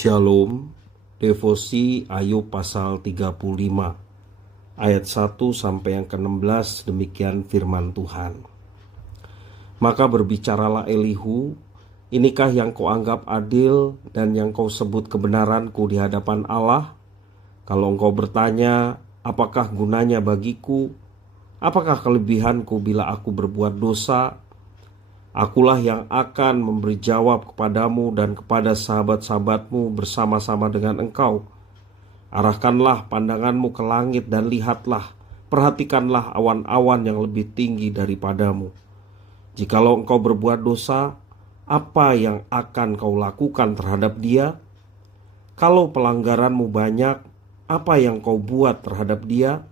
Shalom, devosi Ayub pasal 35, ayat 1 sampai yang ke-16, demikian firman Tuhan. Maka berbicaralah Elihu, inikah yang kau anggap adil dan yang kau sebut kebenaranku di hadapan Allah? Kalau engkau bertanya, apakah gunanya bagiku? Apakah kelebihanku bila aku berbuat dosa? Akulah yang akan memberi jawab kepadamu dan kepada sahabat-sahabatmu bersama-sama dengan engkau. Arahkanlah pandanganmu ke langit dan lihatlah, perhatikanlah awan-awan yang lebih tinggi daripadamu. Jikalau engkau berbuat dosa, apa yang akan kau lakukan terhadap dia? Kalau pelanggaranmu banyak, apa yang kau buat terhadap dia?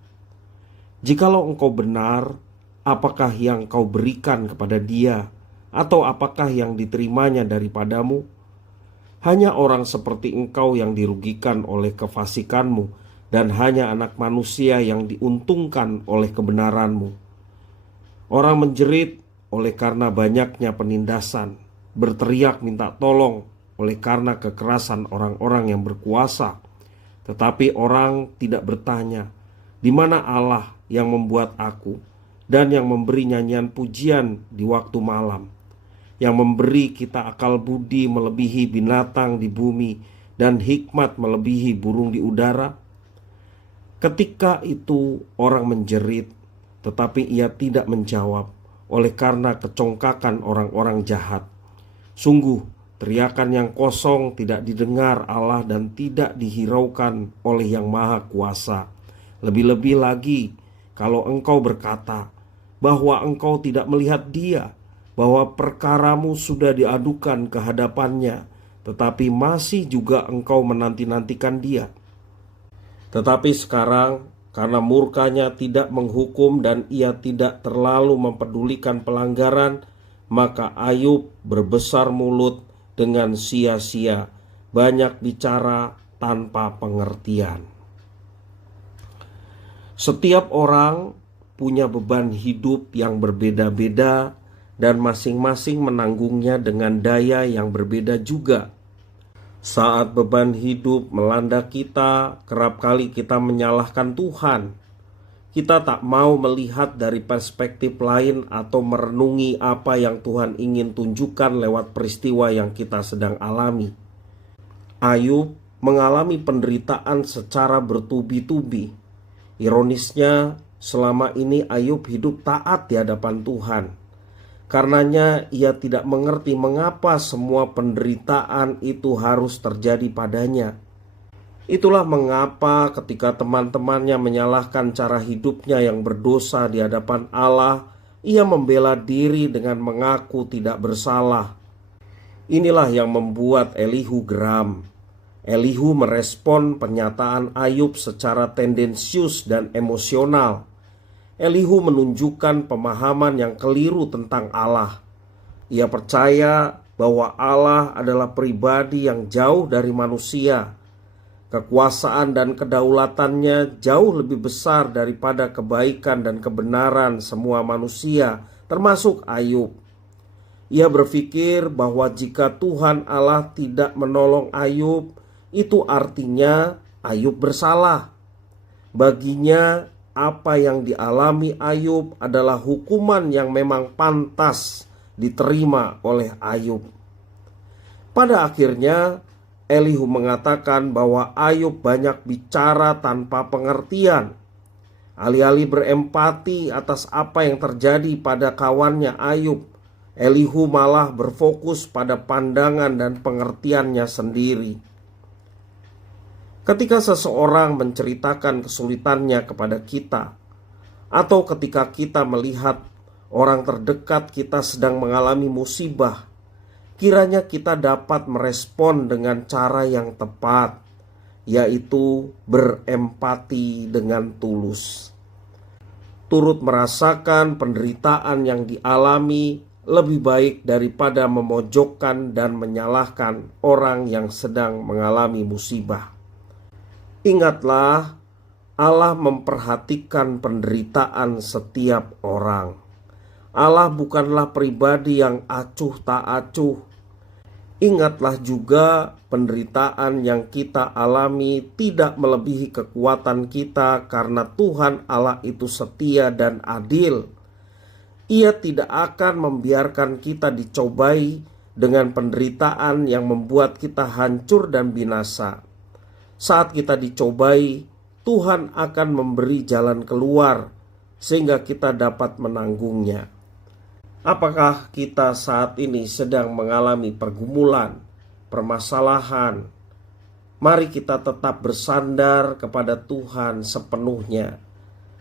Jikalau engkau benar, apakah yang kau berikan kepada dia? Atau apakah yang diterimanya daripadamu? Hanya orang seperti engkau yang dirugikan oleh kefasikanmu, dan hanya anak manusia yang diuntungkan oleh kebenaranmu. Orang menjerit oleh karena banyaknya penindasan, berteriak minta tolong oleh karena kekerasan orang-orang yang berkuasa. Tetapi orang tidak bertanya, di mana Allah yang membuat aku, dan yang memberi nyanyian pujian di waktu malam, yang memberi kita akal budi melebihi binatang di bumi dan hikmat melebihi burung di udara? Ketika itu orang menjerit, tetapi ia tidak menjawab oleh karena kecongkakan orang-orang jahat. Sungguh, teriakan yang kosong tidak didengar Allah dan tidak dihiraukan oleh Yang Maha Kuasa. Lebih-lebih lagi, kalau engkau berkata bahwa engkau tidak melihat dia, bahwa perkaramu sudah diadukan ke hadapannya, tetapi masih juga engkau menanti-nantikan dia. Tetapi sekarang, karena murkanya tidak menghukum dan ia tidak terlalu mempedulikan pelanggaran, maka Ayub berbesar mulut dengan sia-sia, banyak bicara tanpa pengertian. Setiap orang punya beban hidup yang berbeda-beda, dan masing-masing menanggungnya dengan daya yang berbeda juga. Saat beban hidup melanda kita, kerap kali kita menyalahkan Tuhan. Kita tak mau melihat dari perspektif lain atau merenungi apa yang Tuhan ingin tunjukkan lewat peristiwa yang kita sedang alami. Ayub mengalami penderitaan secara bertubi-tubi. Ironisnya, selama ini Ayub hidup taat di hadapan Tuhan. Karenanya ia tidak mengerti mengapa semua penderitaan itu harus terjadi padanya. Itulah mengapa ketika teman-temannya menyalahkan cara hidupnya yang berdosa di hadapan Allah, ia membela diri dengan mengaku tidak bersalah. Inilah yang membuat Elihu geram. Elihu merespon pernyataan Ayub secara tendensius dan emosional. Elihu menunjukkan pemahaman yang keliru tentang Allah. Ia percaya bahwa Allah adalah pribadi yang jauh dari manusia. Kekuasaan dan kedaulatannya jauh lebih besar daripada kebaikan dan kebenaran semua manusia, termasuk Ayub. Ia berpikir bahwa jika Tuhan Allah tidak menolong Ayub, itu artinya Ayub bersalah. Baginya, apa yang dialami Ayub adalah hukuman yang memang pantas diterima oleh Ayub. Pada akhirnya, Elihu mengatakan bahwa Ayub banyak bicara tanpa pengertian. Alih-alih berempati atas apa yang terjadi pada kawannya Ayub, Elihu malah berfokus pada pandangan dan pengertiannya sendiri. Ketika seseorang menceritakan kesulitannya kepada kita, atau ketika kita melihat orang terdekat kita sedang mengalami musibah, kiranya kita dapat merespon dengan cara yang tepat, yaitu berempati dengan tulus. Turut merasakan penderitaan yang dialami lebih baik daripada memojokkan dan menyalahkan orang yang sedang mengalami musibah. Ingatlah, Allah memperhatikan penderitaan setiap orang. Allah bukanlah pribadi yang acuh tak acuh. Ingatlah juga penderitaan yang kita alami tidak melebihi kekuatan kita, karena Tuhan Allah itu setia dan adil. Ia tidak akan membiarkan kita dicobai dengan penderitaan yang membuat kita hancur dan binasa. Saat kita dicobai, Tuhan akan memberi jalan keluar sehingga kita dapat menanggungnya. Apakah kita saat ini sedang mengalami pergumulan, permasalahan? Mari kita tetap bersandar kepada Tuhan sepenuhnya.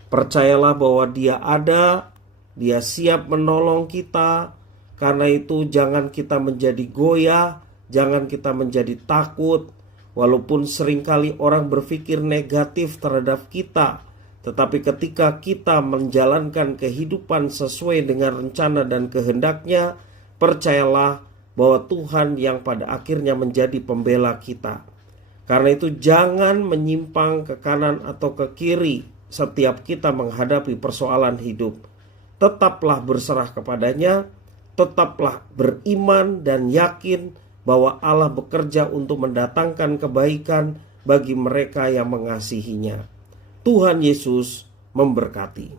Percayalah bahwa Dia ada, Dia siap menolong kita. Karena itu jangan kita menjadi goyah, jangan kita menjadi takut. Walaupun seringkali orang berpikir negatif terhadap kita, tetapi ketika kita menjalankan kehidupan sesuai dengan rencana dan kehendaknya, percayalah bahwa Tuhan yang pada akhirnya menjadi pembela kita. Karena itu jangan menyimpang ke kanan atau ke kiri setiap kita menghadapi persoalan hidup. Tetaplah berserah kepadanya, tetaplah beriman dan yakin bahwa Allah bekerja untuk mendatangkan kebaikan bagi mereka yang mengasihinya. Tuhan Yesus memberkati.